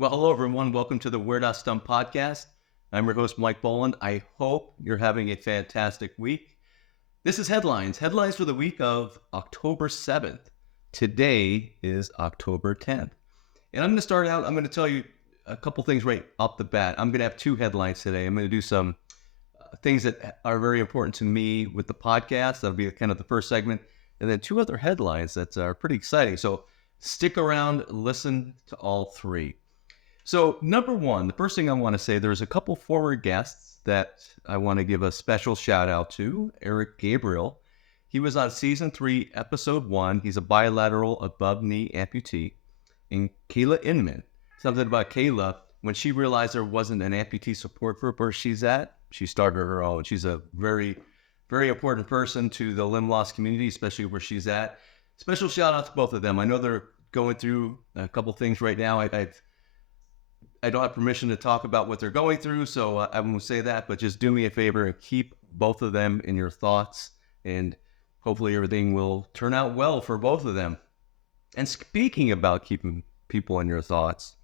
Well, hello, everyone. Welcome to the We're Not Stumped podcast. I'm your host, Mike Boland. I hope you're having a fantastic week. This is Headlines. Headlines for the week of October 7th. Today is October 10th. And I'm going to start out, I'm going to tell you a couple things right off the bat. I'm going to have two headlines today. I'm going to do some things that are very important to me with the podcast. That'll be kind of the first segment. And then two other headlines that are pretty exciting. So stick around, listen to all three. So number one, the first thing I want to say, there's a couple former guests that I want to give a special shout out to. Eric Gabriel. He was on season 3, episode 1. He's a bilateral above knee amputee. And Kayla Inman. Something about Kayla, when she realized there wasn't an amputee support group where she's at, she started her own. She's a very, very important person to the limb loss community, especially where she's at. Special shout out to both of them. I know they're going through a couple things right now. I don't have permission to talk about what they're going through, so I won't say that, but just do me a favor and keep both of them in your thoughts, and hopefully everything will turn out well for both of them. And speaking about keeping people in your thoughts,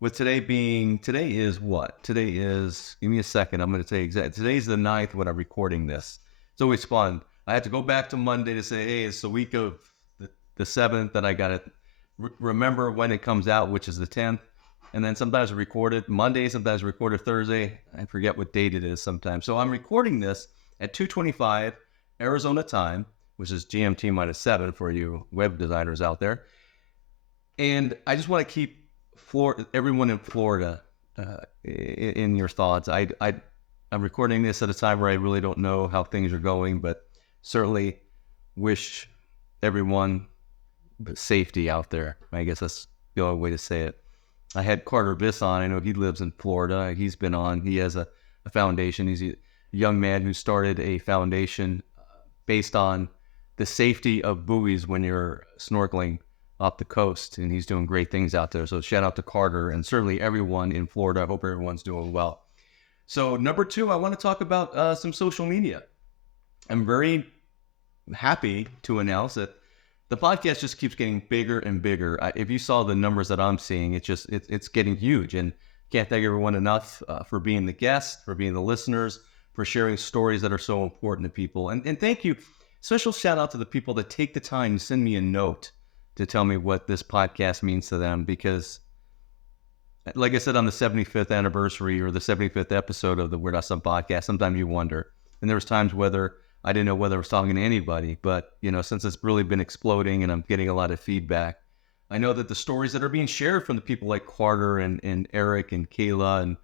with today is what? Today is, give me a second, I'm going to tell you exactly. Today's the 9th when I'm recording this. It's always fun. I have to go back to Monday to say, hey, it's the week of the 7th, and I got to remember when it comes out, which is the 10th. And then sometimes I record it Monday, sometimes I record it Thursday. I forget what date it is sometimes. So I'm recording this at 2:25 Arizona time, which is GMT minus 7 for you web designers out there. And I just want to keep everyone in Florida in your thoughts. I'm recording this at a time where I really don't know how things are going, but certainly wish everyone safety out there. I guess that's the only way to say it. I had Carter Biss on. I know he lives in Florida. He's been on. He has a foundation. He's a young man who started a foundation based on the safety of buoys when you're snorkeling off the coast. And he's doing great things out there. So shout out to Carter and certainly everyone in Florida. I hope everyone's doing well. So number 2, I want to talk about some social media. I'm very happy to announce that the podcast just keeps getting bigger and bigger. If you saw the numbers that I'm seeing, it's getting huge. And can't thank everyone enough for being the guests, for being the listeners, for sharing stories that are so important to people. And thank you. Special shout out to the people that take the time to send me a note to tell me what this podcast means to them. Because, like I said, on the 75th anniversary or the 75th episode of the We're Not Stumped podcast, sometimes you wonder. And there was times I didn't know whether I was talking to anybody, but, since it's really been exploding and I'm getting a lot of feedback, I know that the stories that are being shared from the people like Carter and Eric and Kayla and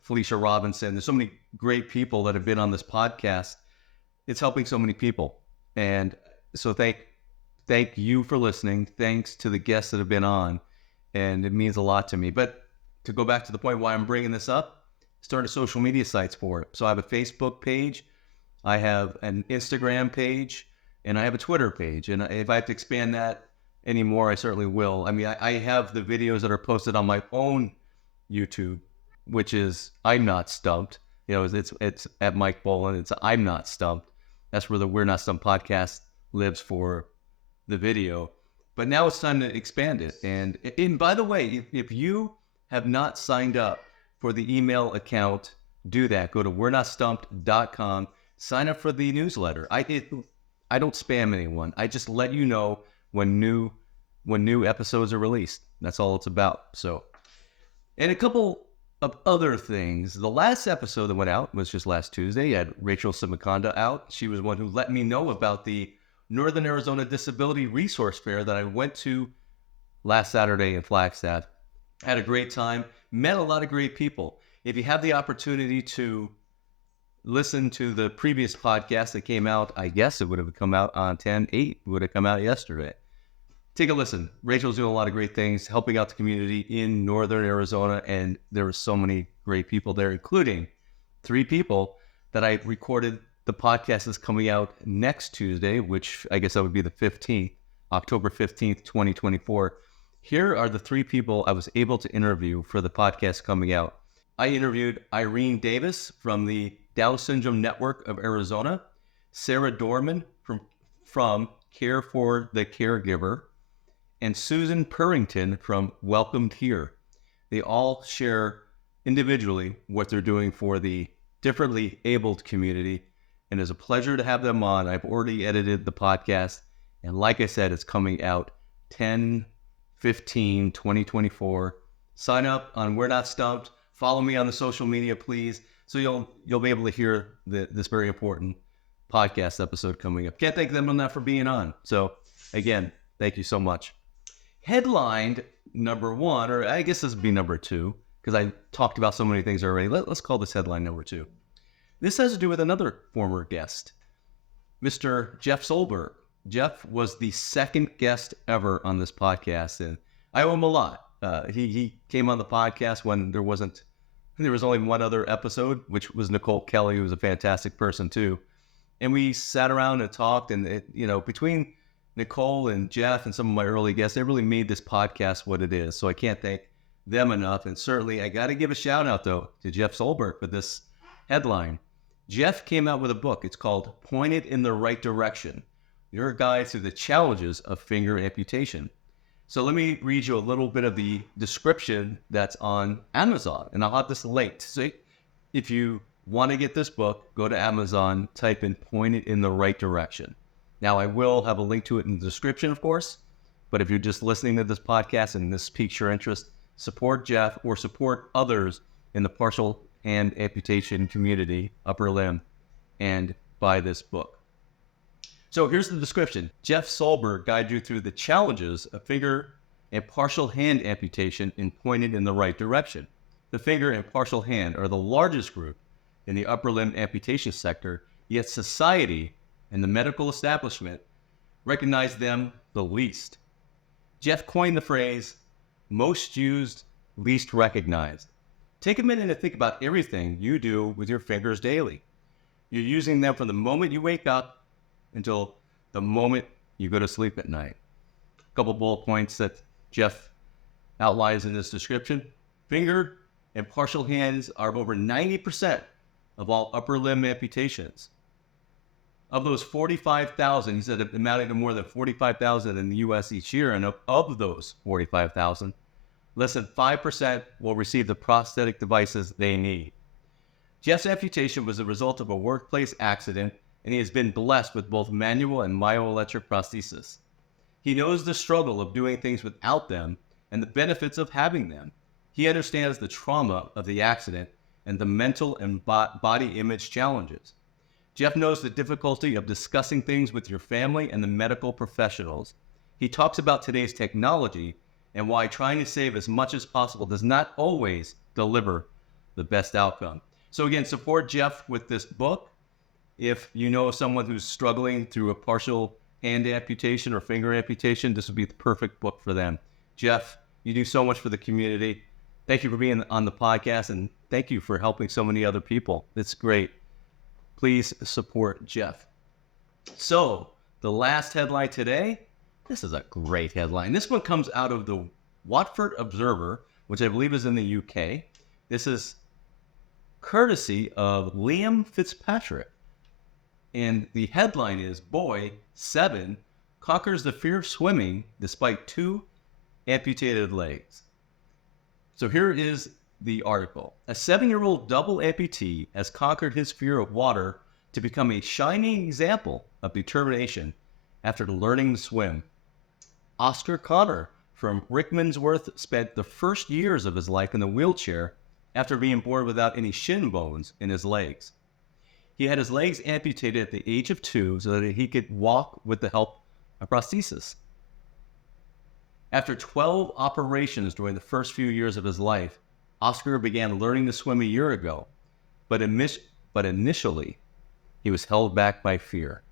Felicia Robinson, there's so many great people that have been on this podcast. It's helping so many people. And so thank you for listening. Thanks to the guests that have been on. And it means a lot to me. But to go back to the point why I'm bringing this up, started social media sites for it. So I have a Facebook page. I have an Instagram page, and I have a Twitter page. And if I have to expand that anymore, I certainly will. I mean, I have the videos that are posted on my own YouTube, which is I'm Not Stumped. It's at Mike Boland. It's I'm Not Stumped. That's where the We're Not Stumped podcast lives for the video. But now it's time to expand it. And by the way, if you have not signed up for the email account, do that. Go to we'renotstumped.com. Sign up for the newsletter. I don't spam anyone. I just let you know when new episodes are released. That's all it's about. So, and a couple of other things. The last episode that went out was just last Tuesday. I had Rachel Simaconda out. She was one who let me know about the Northern Arizona Disability Resource Fair that I went to last Saturday in Flagstaff. Had a great time. Met a lot of great people. If you have the opportunity to listen to the previous podcast that came out, I guess it would have come out on 10/8, would have come out yesterday. Take a listen. Rachel's doing a lot of great things, helping out the community in Northern Arizona, and there were so many great people there, including 3 people that I recorded. The podcast is coming out next Tuesday, which I guess that would be the 15th, October 15th, 2024. Here are the 3 people I was able to interview for the podcast coming out. I interviewed Irene Davis from the Down Syndrome Network of Arizona, Sarah Dorman from Care for the Caregiver, and Susan Purrington from Welcomed Here. They all share individually what they're doing for the differently abled community. And it's a pleasure to have them on. I've already edited the podcast. And like I said, it's coming out 10/15/2024. Sign up on We're Not Stumped. Follow me on the social media, please. So you'll be able to hear this very important podcast episode coming up. Can't thank them enough for being on. So again, thank you so much. Headlined number one, or I guess this would be number two, because I talked about so many things already. Let's call this headline number two. This has to do with another former guest, Mr. Jeff Solberg. Jeff was the second guest ever on this podcast, and I owe him a lot. He came on the podcast when there was only one other episode, which was Nicole Kelly, who was a fantastic person too. And we sat around and talked, and between Nicole and Jeff and some of my early guests, they really made this podcast what it is. So I can't thank them enough. And certainly I got to give a shout out though to Jeff Solberg for this headline. Jeff came out with a book. It's called Pointed in the Right Direction: Your Guide to the Challenges of Finger Amputation. So let me read you a little bit of the description that's on Amazon, and I'll have this linked. So if you want to get this book, go to Amazon, type in Pointed in the Right Direction. Now, I will have a link to it in the description, of course, but if you're just listening to this podcast and this piques your interest, support Jeff or support others in the partial hand amputation community, upper limb, and buy this book. So here's the description. Jeff Solberg guides you through the challenges of finger and partial hand amputation in Pointed in the Right Direction. The finger and partial hand are the largest group in the upper limb amputation sector, yet society and the medical establishment recognize them the least. Jeff coined the phrase, most used, least recognized. Take a minute to think about everything you do with your fingers daily. You're using them from the moment you wake up until the moment you go to sleep at night. A couple bullet points that Jeff outlines in this description. Finger and partial hands are over 90% of all upper limb amputations. Of those 45,000, he said, amounting to more than 45,000 in the U.S. each year, and of those 45,000, less than 5% will receive the prosthetic devices they need. Jeff's amputation was a result of a workplace accident, and he has been blessed with both manual and myoelectric prosthesis. He knows the struggle of doing things without them and the benefits of having them. He understands the trauma of the accident and the mental and body image challenges. Jeff knows the difficulty of discussing things with your family and the medical professionals. He talks about today's technology and why trying to save as much as possible does not always deliver the best outcome. So again, support Jeff with this book. If you know someone who's struggling through a partial hand amputation or finger amputation, this would be the perfect book for them. Jeff, you do so much for the community. Thank you for being on the podcast, and thank you for helping so many other people. It's great. Please support Jeff. So the last headline today, this is a great headline. This one comes out of the Watford Observer, which I believe is in the UK. This is courtesy of Liam Fitzpatrick. And the headline is, Boy, 7, conquers the fear of swimming despite 2 amputated legs. So here is the article. A 7-year-old double amputee has conquered his fear of water to become a shining example of determination after learning to swim. Oscar Connor from Rickmansworth spent the first years of his life in a wheelchair after being born without any shin bones in his legs. He had his legs amputated at the age of 2 so that he could walk with the help of prosthesis. After 12 operations during the first few years of his life, Oscar began learning to swim a year ago, but initially, he was held back by fear.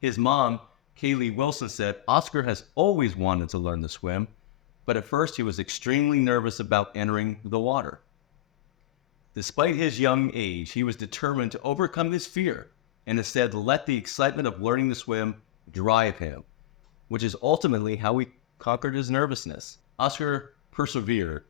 His mom, Kaylee Wilson, said Oscar has always wanted to learn to swim, but at first he was extremely nervous about entering the water. Despite his young age, he was determined to overcome his fear and instead let the excitement of learning to swim drive him, which is ultimately how he conquered his nervousness. Oscar persevered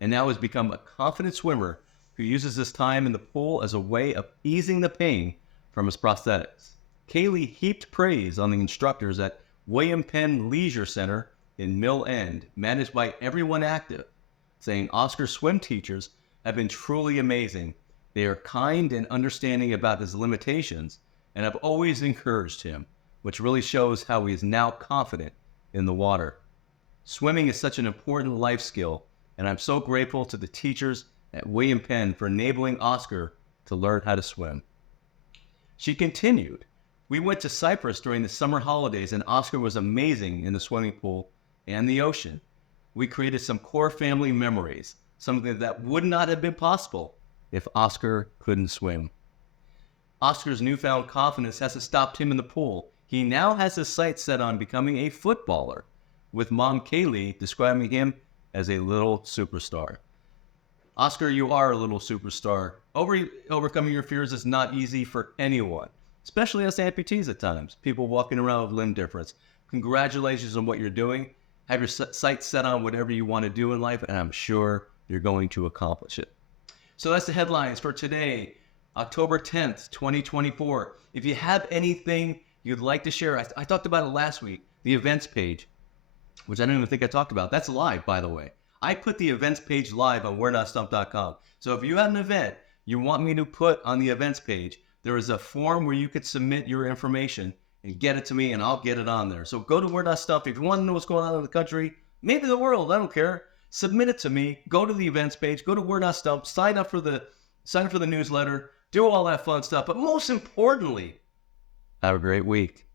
and now has become a confident swimmer who uses his time in the pool as a way of easing the pain from his prosthetics. Kaylee heaped praise on the instructors at William Penn Leisure Center in Mill End, managed by Everyone Active, saying Oscar's swim teachers have been truly amazing. They are kind and understanding about his limitations and have always encouraged him, which really shows how he is now confident in the water. Swimming is such an important life skill, and I'm so grateful to the teachers at William Penn for enabling Oscar to learn how to swim. She continued, we went to Cyprus during the summer holidays and Oscar was amazing in the swimming pool and the ocean. We created some core family memories, something that would not have been possible if Oscar couldn't swim. Oscar's newfound confidence hasn't stopped him in the pool. He now has his sights set on becoming a footballer, with mom Kaylee describing him as a little superstar. Oscar, you are a little superstar. Overcoming your fears is not easy for anyone, especially us amputees at times, people walking around with limb difference. Congratulations on what you're doing. Have your sights set on whatever you want to do in life, and I'm sure you're going to accomplish it. So that's the headlines for today, October 10th, 2024. If you have anything you'd like to share, I talked about it last week, the events page, which I don't even think I talked about. That's live, by the way. I put the events page live on we'renotstumped.com. So if you have an event you want me to put on the events page, there is a form where you could submit your information and get it to me, and I'll get it on there. So go to We're Not Stumped. If you want to know what's going on in the country, maybe the world, I don't care. Submit it to me. Go to the events page. Go to We're Not Stumped. Sign up for the newsletter. Do all that fun stuff. But most importantly, have a great week.